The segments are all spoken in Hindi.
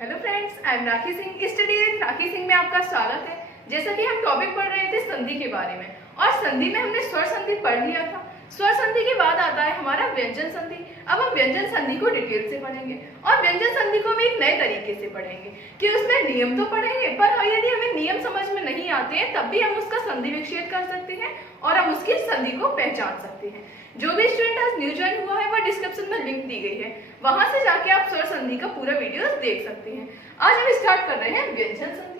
Hello friends, I am Rakhi Singh. Study with Rakhi Singh में आपका स्वागत है। जैसा कि हम टॉपिक पढ़ रहे थे संधि के बारे में, और संधि में हमने स्वर संधि पढ़ लिया था। स्वर संधि के बाद आता है हमारा व्यंजन संधि। अब हम व्यंजन संधि को डिटेल से पढ़ेंगे, और व्यंजन संधि को हम एक नए तरीके से पढ़ेंगे कि उसमें नियम तो पढ़ेंगे, पर यदि हमें नियम समझ में नहीं आते हैं तब भी हम उसका संधि विच्छेद कर सकते हैं और हम उसकी संधि को पहचान सकते हैं। जो भी स्टूडेंट आज न्यू ज्वाइन हुआ है वह डिस्क्रिप्शन में लिंक दी गई है, वहां से जाके आप स्वर संधि का पूरा वीडियो देख सकते हैं। आज हम स्टार्ट कर रहे हैं व्यंजन संधि।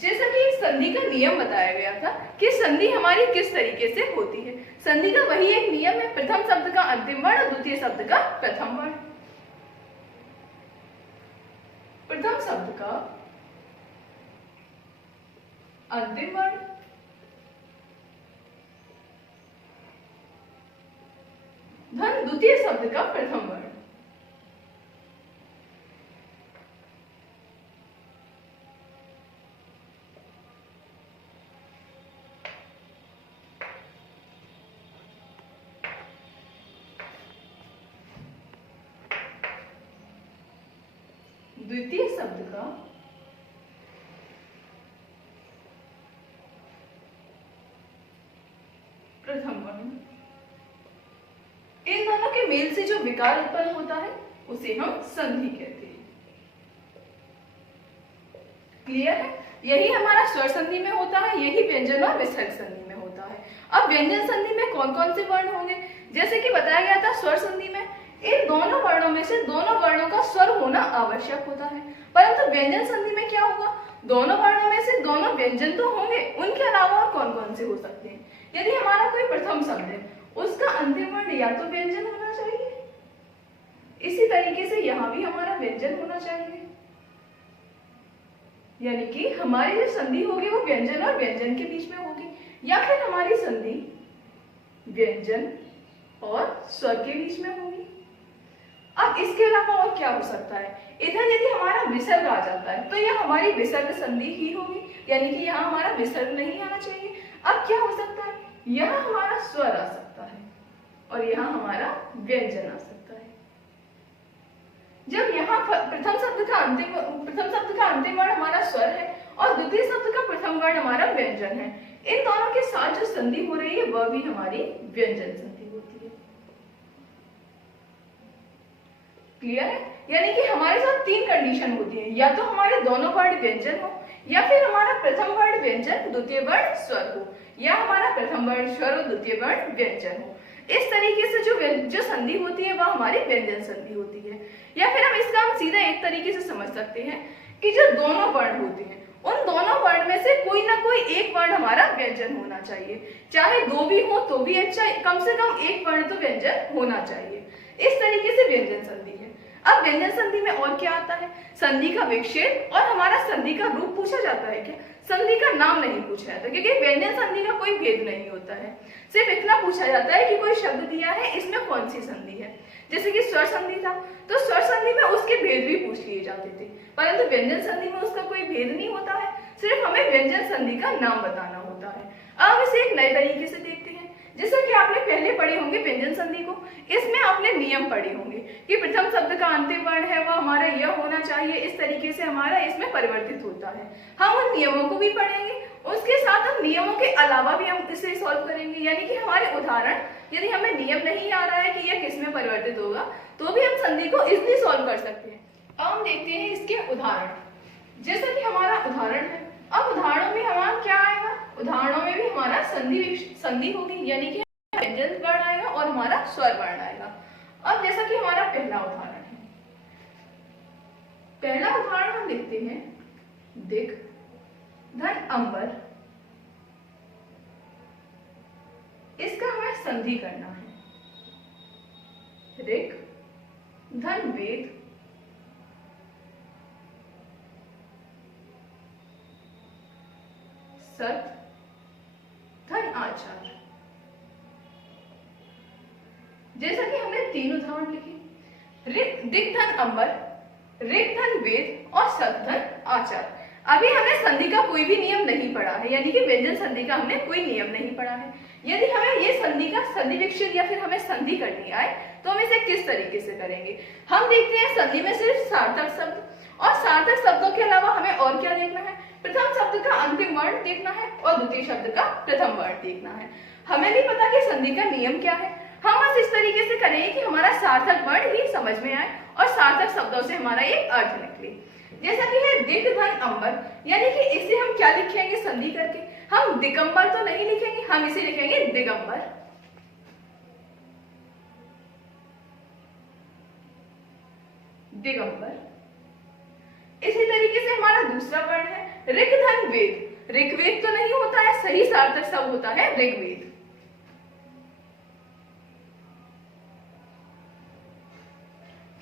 जैसा कि संधि का नियम बताया गया था कि संधि हमारी किस तरीके से होती है। संधि का वही एक नियम है, प्रथम शब्द का अंतिम वर्ण और द्वितीय शब्द का प्रथम वर्ण। प्रथम शब्द का अंतिम वर्ण, धन द्वितीय शब्द का प्रथम वर्ण। द्वितीय शब्द का प्रथम वर्ण। इन दोनों के मेल से जो विकार उत्पन्न होता है उसे हम संधि कहते हैं। क्लियर है? यही हमारा स्वर संधि में होता है, यही व्यंजन और विसर्ग संधि में होता है। अब व्यंजन संधि में कौन कौन से वर्ण होंगे? जैसे कि बताया गया था स्वर संधि में इन दोनों वर्णों में से दोनों वर्णों का स्वर होना आवश्यक होता है, परंतु व्यंजन संधि में क्या होगा? दोनों वर्णों में से दोनों व्यंजन तो होंगे, उनके अलावा और कौन कौन से हो सकते हैं? यदि हमारा कोई प्रथम शब्द है, उसका अंतिम वर्ण या तो व्यंजन होना चाहिए, इसी तरीके से यहां भी हमारा व्यंजन होना चाहिए, यानी कि हमारी जो संधि होगी वो व्यंजन और व्यंजन के बीच में होगी, या फिर हमारी संधि व्यंजन और स्वर के बीच में होगी। अब इसके अलावा और क्या हो सकता है? इधर यदि हमारा विसर्ग आ जाता है तो यह हमारी विसर्ग संधि ही होगी, यानी कि यहाँ हमारा विसर्ग नहीं आना चाहिए। अब क्या हो सकता है? यहाँ हमारा स्वर आ सकता है और यहाँ हमारा व्यंजन आ सकता है। जब यहाँ प्रथम शब्द का अंतिम वर्ण हमारा स्वर है और द्वितीय शब्द का प्रथम वर्ण हमारा व्यंजन है, इन दोनों के साथ जो संधि हो रही है वह भी हमारी व्यंजन संधि होती है। क्लियर है? यानी कि हमारे साथ तीन कंडीशन होती है, या तो हमारे दोनों वर्ण व्यंजन हो, या फिर हमारा प्रथम वर्ण व्यंजन द्वितीय वर्ण स्वर हो, या हमारा प्रथम वर्ण स्वर और द्वितीय वर्ण व्यंजन हो। इस तरीके से जो संधि होती है वह हमारी व्यंजन संधि होती है। या फिर हम इसका सीधा एक तरीके से समझ सकते हैं कि जो दोनों वर्ण होते हैं उन दोनों वर्ण में से कोई ना कोई एक वर्ण हमारा व्यंजन होना चाहिए, चाहे दो भी हो तो भी अच्छा, कम से कम एक वर्ण तो व्यंजन होना चाहिए। इस तरीके से व्यंजन संधि है। अब व्यंजन संधि में और क्या आता है? संधि का विच्छेद और हमारा संधि का रूप पूछा जाता है क्या? संधि का नाम नहीं पूछा जाता, क्योंकि व्यंजन संधि का कोई भेद नहीं होता है। सिर्फ इतना पूछा जाता है कि कोई शब्द दिया है, इसमें कौन सी संधि है। जैसे कि स्वर संधि था तो स्वर संधि में उसके भेद भी पूछ लिए जाते थे, परंतु व्यंजन संधि में उसका कोई भेद नहीं होता है, सिर्फ हमें व्यंजन संधि का नाम बताना होता है। अब इसे एक नए तरीके से देखते हैं। जैसा कि आपने पहले पढ़े होंगे व्यंजन संधि को, इसमें आपने नियम पढ़े होंगे कि प्रथम शब्द का अंतिम वर्ण है वह हमारा यह होना चाहिए, इस तरीके से हमारा इसमें परिवर्तित होता है। हम उन नियमों को भी पढ़ेंगे, उसके साथ हम नियमों के अलावा भी हम इसे सॉल्व करेंगे, यानी कि हमारे उदाहरण, यदि हमें नियम नहीं आ रहा है कि यह किसमें परिवर्तित होगा तो भी हम संधि को इजीली सॉल्व कर सकते हैं। अब हम देखते हैं इसके उदाहरण। जैसा कि हमारा उदाहरण है, अब उदाहरणों में हमारा क्या आएगा? उदाहरणों में भी हमारा संधि होगी, यानी कि व्यंजन वर्ण आएगा और हमारा स्वर वर्ण आएगा। अब जैसा कि हमारा पहला उदाहरण है, पहला उदाहरण हम देखते हैं, दिख धन अंबर। इसका हमें संधि करना है। ऋक धन वेद सत धन आचार। जैसा कि हमने तीन उदाहरण लिखे, दिक धन अंबर, ऋक धन वेद और सत धन आचार। अभी हमने संधि का कोई भी नियम नहीं पढ़ा है, यानी कि व्यंजन संधि का हमने कोई नियम नहीं पढ़ा है। यदि हमें ये संधि का संधि विच्छेद या फिर हमें संधि करनी आए तो हम इसे किस तरीके से करेंगे। हम देखते हैं संधि में सिर्फ सार्थक शब्द, और सार्थक शब्दों के अलावा हमें और क्या देखना है, प्रथम शब्द का अंतिम वर्ण देखना है और द्वितीय शब्द का प्रथम वर्ण देखना है। हमें नहीं पता कि संधि का नियम क्या है, हम बस इस तरीके से करेंगे कि हमारा सार्थक वर्ण ही समझ में आए और सार्थक शब्दों से हमारा ये अर्थ निकले। जैसा कि है दिक धन अंबर, यानी कि इसे हम क्या लिखेंगे संधि करके, हम दिगंबर तो नहीं लिखेंगे, हम इसे लिखेंगे दिगंबर। दिगंबर। इसी तरीके से हमारा दूसरा वर्ण है ऋक धन वेद। ऋग्वेद तो नहीं होता है, सही सार्थक शब्द होता है ऋग्वेद।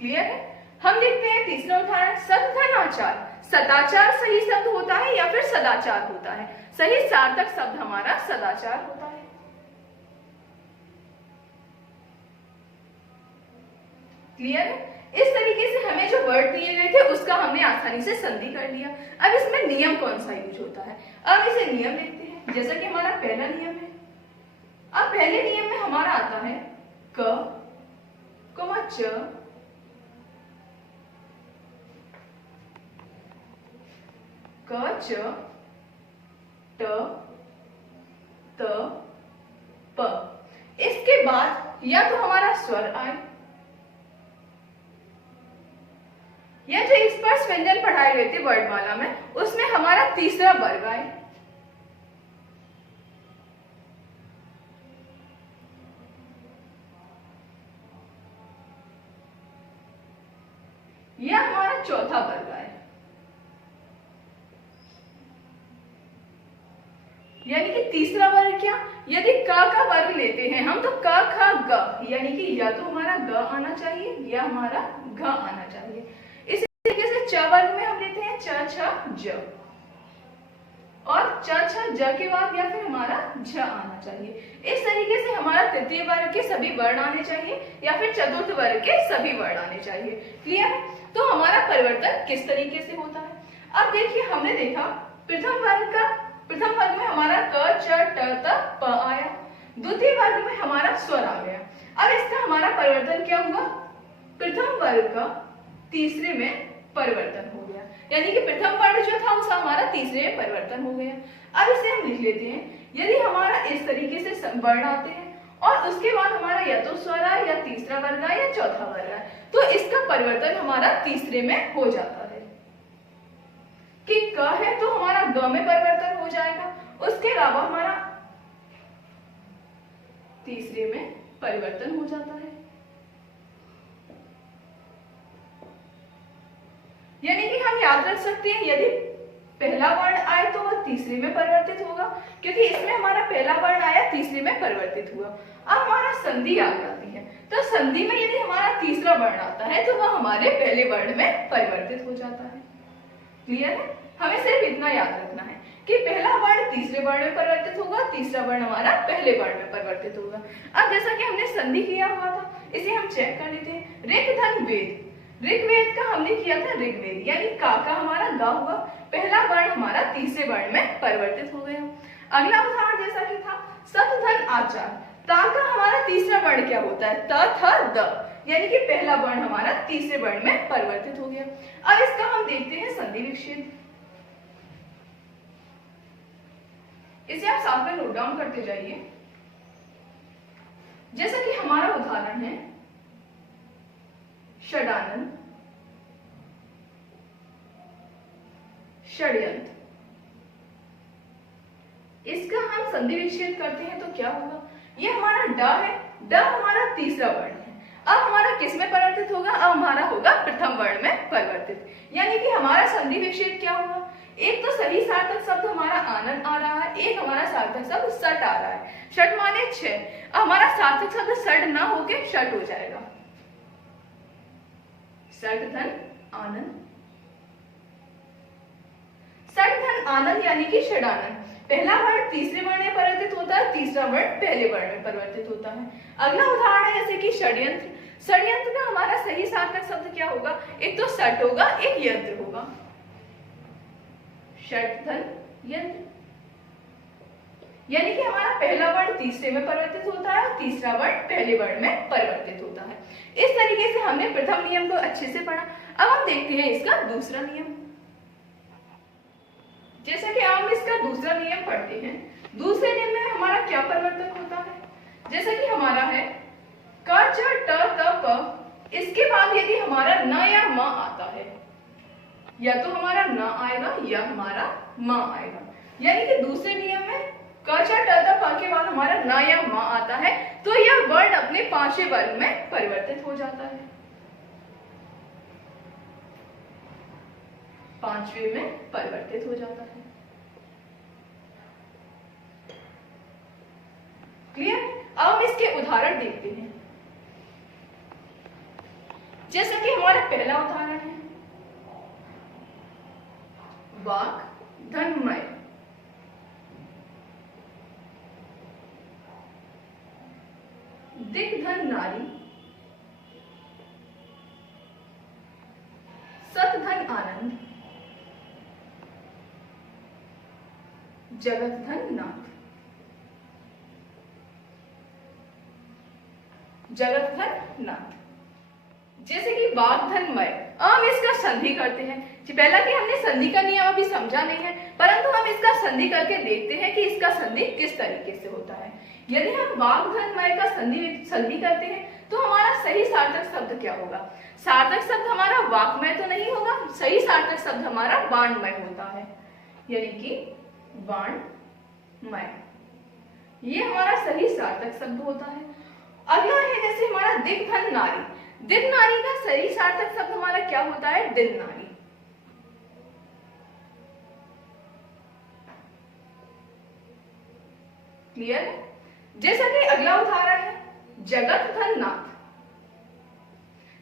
क्लियर है। हम देखते हैं तीसरा उदाहरण सतधनाचार। सदाचार सही शब्द होता है या फिर सदाचार होता है, सही सार्थक शब्द हमारा सदाचार होता है। क्लियर है। इस तरीके से हमें जो वर्ड दिए गए थे उसका हमने आसानी से संधि कर लिया। अब इसमें नियम कौन सा यूज होता है, अब इसे नियम देखते हैं। जैसा कि हमारा पहला नियम है, अब पहले नियम में हमारा आता है क, च, क, च, ट, त, प। इसके बाद या तो हमारा स्वर आए, या जो स्पर्श व्यंजन पढ़ाए गए थे वर्णमाला में उसमें हमारा तीसरा वर्ग आए, या हमारा चौथा वर्ग आए। यानी कि तीसरा वर्ग क्या, यदि क का वर्ग लेते हैं हम तो क ख ग, यानी कि या तो हमारा ग आना चाहिए या हमारा घ आना चाहिए। इसी तरीके से च वर्ग में हम लेते हैं च छ ज, और च छ ज के बाद या फिर हमारा झ आना चाहिए। इस तरीके से हमारा तृतीय वर्ग के सभी वर्ण आने चाहिए या फिर चतुर्थ वर्ग के सभी वर्ण आने चाहिए। क्लियर है। तो हमारा परिवर्तन किस तरीके से होता है, अब देखिए हमने देखा प्रथम वर्ग में हमारा क च ट त प आया, द्वितीय वर्ग में हमारा स्वर आ गया। अब इसका हमारा परिवर्तन क्या हुआ, प्रथम वर्ग का तीसरे में परिवर्तन हो गया, यानी कि प्रथम वर्ण जो था उसका हमारा तीसरे में परिवर्तन हो गया। अब इसे हम लिख लेते हैं, यदि हमारा इस तरीके से वर्ण आते हैं और उसके बाद हमारा या तो स्वर आए या तीसरा वर्ग आए या चौथा वर्ग आए, तो इसका परिवर्तन हमारा तीसरे में हो जाता है। कि क है तो हमारा ग में परिवर्तन हो जाएगा, उसके अलावा हमारा तीसरे में परिवर्तन हो जाता है। यानी कि हम याद रख सकते हैं यदि पहला वर्ण आए तो वह तीसरे में परिवर्तित होगा, क्योंकि इसमें हमारा पहला वर्ण आया तीसरे में परिवर्तित हुआ। अब हमारा संधि आ जाती है, तो संधि में यदि हमारा तीसरा वर्ण आता है तो वह हमारे पहले वर्ण में परिवर्तित हो जाता है। क्लियर है। हमें सिर्फ इतना याद रखना है कि पहला वर्ण तीसरे वर्ण में परिवर्तित होगा, तीसरा वर्ण हमारा पहले वर्ण में परिवर्तित होगा। अब जैसा कि हमने संधि किया हुआ था, इसे हम चेक कर लेते हैं। ऋक धन वेद, ऋग्वेद का हमने किया था ऋग्वेद, यानी का हमारा गा हुआ, पहला वर्ण हमारा तीसरे वर्ण में परिवर्तित हो गया। अगला उदाहरण जैसा कि था सत धन आचार, ता का हमारा तीसरा वर्ण क्या होता है, त थ द, यानी कि पहला वर्ण हमारा तीसरे वर्ण में परिवर्तित हो गया। अब इसका हम देखते हैं संधि विच्छेद। इसे आप साथ में नोट डाउन करते जाइए। जैसा कि हमारा उदाहरण है षडानन, षड्यंत्र, इसका हम संधि विच्छेद करते हैं तो क्या होगा, ये हमारा ड है, ड हमारा तीसरा वर्ण है। अब हमारा किस में परिवर्तित होगा, अब हमारा होगा प्रथम वर्ण में परिवर्तित, यानी कि हमारा संधि विच्छेद क्या होगा, एक तो सही सार्थक शब्द हमारा आनंद आ रहा है, एक हमारा सार्थक शब्द सट आ रहा है। षट माने 6, अब हमारा सार्थक शब्द सट ना होके षट हो जाएगा, सट धन आनंद, सट धन आनंद यानी कि षडानंद। पहला वर्ण तीसरे वर्ण में परिवर्तित होता है, तीसरा वर्ण पहले वर्ण में परिवर्तित होता है। अगला उदाहरण है जैसे कि षड्यंत्र, षड्यंत्र का हमारा सही सार्थक शब्द क्या होगा, एक तो सट होगा, एक यंत्र होगा, षट धन यंत्र। यानी कि हमारा पहला वर्ण तीसरे में परिवर्तित होता है और तीसरा वर्ण पहले वर्ण में परिवर्तित होता है। इस तरीके से हमने प्रथम नियम को अच्छे से पढ़ा। अब हम देखते हैं इसका दूसरा नियम। जैसा कि हम इसका दूसरा नियम पढ़ते हैं, दूसरे नियम में हमारा क्या परिवर्तन होता है? जैसा कि हमारा है क च ट त प, इसके बाद यदि हमारा न या म आता है, या तो हमारा न आएगा या हमारा म आएगा। यानी कि दूसरे नियम में क च ट त प के बाद हमारा न या म आता है तो यह वर्ण अपने पांचवें वर्ग में परिवर्तित हो जाता है, पांचवें में परिवर्तित हो जाता है। क्लियर? अब हम इसके उदाहरण देखते हैं। जैसा कि हमारा पहला उदाहरण है वाक धनमय, दिग्धन नारी, सतधन आनंद, जगतधन नाथ। जगतधन नाथ जैसे कि वाग्धनमय, हम इसका संधि करते हैं। पहला कि हमने संधि का नियम अभी समझा नहीं है, परंतु हम इसका संधि करके देखते हैं कि इसका संधि किस तरीके से होता है। यदि हम वाग्धनमय का संधि करते हैं तो हमारा सही सार्थक शब्द क्या होगा? सार्थक शब्द हमारा वाक्मय तो नहीं होगा, सही सार्थक शब्द हमारा वाणमय होता है, यानी कि वाणमय, ये हमारा सही सार्थक शब्द होता है। अगला है जैसे हमारा दिग्धन नारी, दिन नारी का सही सार्थक शब्द हमारा क्या होता है? दिन नारी। क्लियर है? जैसा कि अगला उदाहरण है जगतधन नाथ।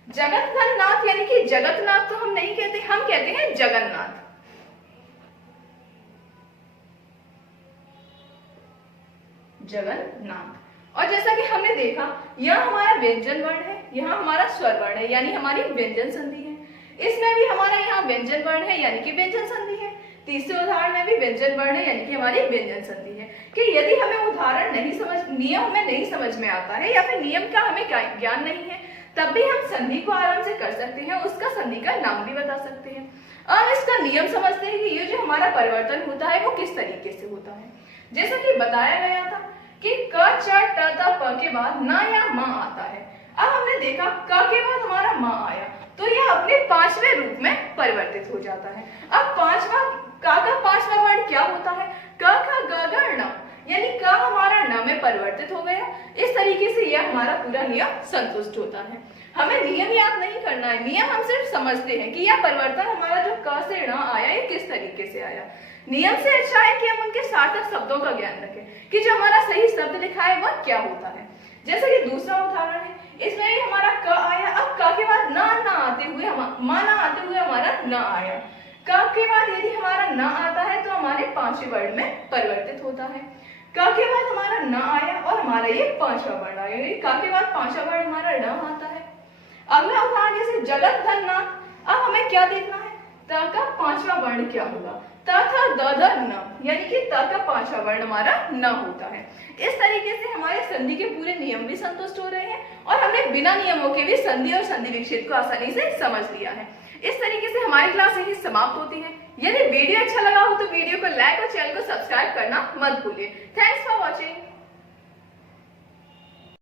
जगतधन नाथ यानी कि जगतनाथ तो हम नहीं कहते, हम कहते हैं जगन्नाथ। जगन्नाथ। और जैसा कि हमने देखा यह हमारा व्यंजन वर्ण है, यहाँ हमारा स्वर वर्ण है, यानी हमारी व्यंजन संधि है। इसमें भी हमारा यहाँ व्यंजन वर्ण है यानी कि व्यंजन संधि है। तीसरे उदाहरण में भी व्यंजन वर्ण है यानी कि हमारी व्यंजन संधि है। कि यदि हमें उदाहरण नहीं समझ, नियम हमें नहीं समझ में आता है या फिर नियम का हमें ज्ञान नहीं है, तब भी हम संधि को आराम से कर सकते हैं, उसका संधि का नाम भी बता सकते हैं। अब इसका नियम समझते हैं कि ये जो हमारा परिवर्तन होता है वो किस तरीके से होता है। जैसा कि बताया गया था कि क च ट त प के बाद न या म आता है। अब हमने देखा क के बाद हमारा म आया तो यह अपने पांचवें रूप में परिवर्तित हो जाता है। अब पांचवा का पांचवा वर्ण क्या होता है? क ख ग घ ण, यानी क हमारा न में परिवर्तित हो गया। इस तरीके से यह हमारा पूरा नियम संतुष्ट होता है। हमें नियम याद नहीं करना है, नियम हम सिर्फ समझते हैं कि यह परिवर्तन हमारा जो क से ण आया ये किस तरीके से आया। नियम से अच्छा है कि हम उनके सार्थक शब्दों का ज्ञान रखें कि जो हमारा सही शब्द लिखा है वह क्या होता है। जैसे कि दूसरा उदाहरण है, इसमें भी हमारा क आया। अब क के बाद न आते हुए म न आते हुए हमारा न आया। क के बाद यदि हमारा न आता है तो हमारे पांचवें वर्ण में परिवर्तित होता है। क के बाद हमारा न आया और हमारा ये पांचवा वर्ण आया, क के बाद पांचवा वर्ण हमारा ण आता है। अगला उदाहरण जैसे जगतधन नाथ। अब हमें क्या देखना है? त का पांचवा वर्ण क्या होगा? त था द ध न, यानी कि त का पांचवा वर्ण हमारा न होता है। इस तरीके से हमारे संधि के पूरे नियम भी संतुष्ट हो रहे हैं और हमने बिना नियमों के भी संधि और संधि विच्छेद को आसानी से समझ लिया है। इस तरीके से हमारी क्लास यही समाप्त होती है। यदि वीडियो अच्छा लगा हो तो वीडियो को लाइक और चैनल को सब्सक्राइब करना मत भूलिए। Thanks for watching.